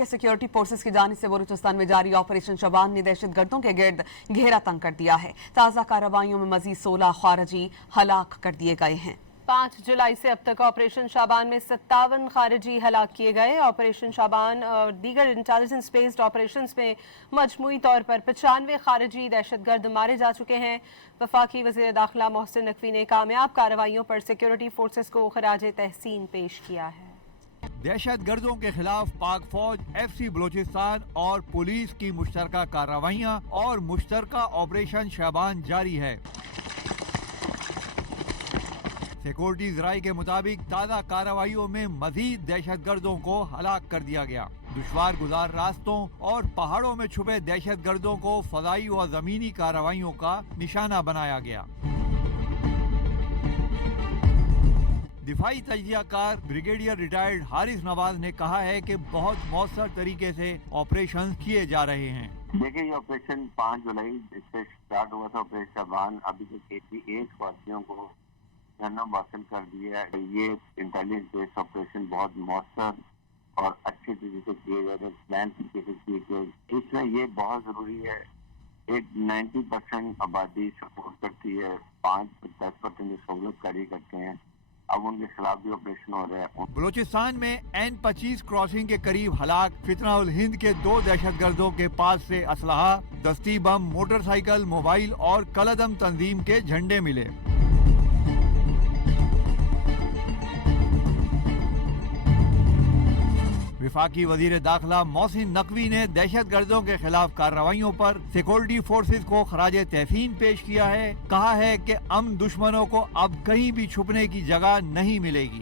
के security forces की जानिब से बलूचिस्तान में जारी ऑपरेशन शबान ने दहशत गर्दों के गिर्द घेरा तंग कर दिया है। ताज़ा कार्रवाइयों में मजीद 16 खारजी हलाक कर दिए गए हैं। 5 जुलाई से अब तक ऑपरेशन शाबान में 57 खारिजी हलाक किए गए। ऑपरेशन शाबान और दीगर इंटेलिजेंस बेस्ड ऑपरेशंस में मजमूई तौर पर 95 खारिजी दहशतगर्द मारे जा चुके हैं। वफाकी वज़ीर दाखिला मोहसिन नकवी ने कामयाब कार्रवाइयों पर सिक्योरिटी फोर्सेस को खराज तहसीन पेश किया है। दहशत गर्दों के खिलाफ पाक फौज, FC बलूचिस्तान और पुलिस की मुश्तरका कार्रवाइयाँ और मुश्तरका ऑपरेशन शाबान जारी है। सिक्योरिटी ज़राई के मुताबिक ताज़ा कार्रवाइयों में मजीद दहशत गर्दों को हलाक कर दिया गया। दुश्वार गुजार रास्तों और पहाड़ों में छुपे दहशत गर्दों को फज़ाई व ज़मीनी कार्रवाइयों का निशाना बनाया गया। दिफाई तजियाकार ब्रिगेडियर रिटायर्ड हारिस नवाज ने कहा है कि बहुत मौसर तरीके से ऑपरेशन किए जा रहे हैं। देखिए, ये ऑपरेशन 5 जुलाई से स्टार्ट हुआ था। ऑपरेशन शाबान अभी तक 88 वासियों को जन्म हासिल कर दिया है। ये इंटेलिजेंस बेस्ड ऑपरेशन बहुत मौसर और अच्छे तरीके से किए जा रहे हैं, प्लान तरीके से किए गए। इसमें ये बहुत ज़रूरी है, एक 90% आबादी सपोर्ट करती है, 5-10% सहूलत कारी करते हैं। अब उनके खिलाफ भी ऑपरेशन हो रहा है। बलूचिस्तान में N25 क्रॉसिंग के करीब हलाक फितना उल हिंद के 2 दहशतगर्दों के पास से असलहा, दस्ती बम, मोटरसाइकिल, मोबाइल और कलदम तंजीम के झंडे मिले। विफाकी वजीर दाखिला मोहसिन नकवी ने दहशत गर्दों के खिलाफ कार्रवाइयों पर सिक्योरिटी फोर्सेस को खराज तहसीन पेश किया है। कहा है कि अमन दुश्मनों को अब कहीं भी छुपने की जगह नहीं मिलेगी।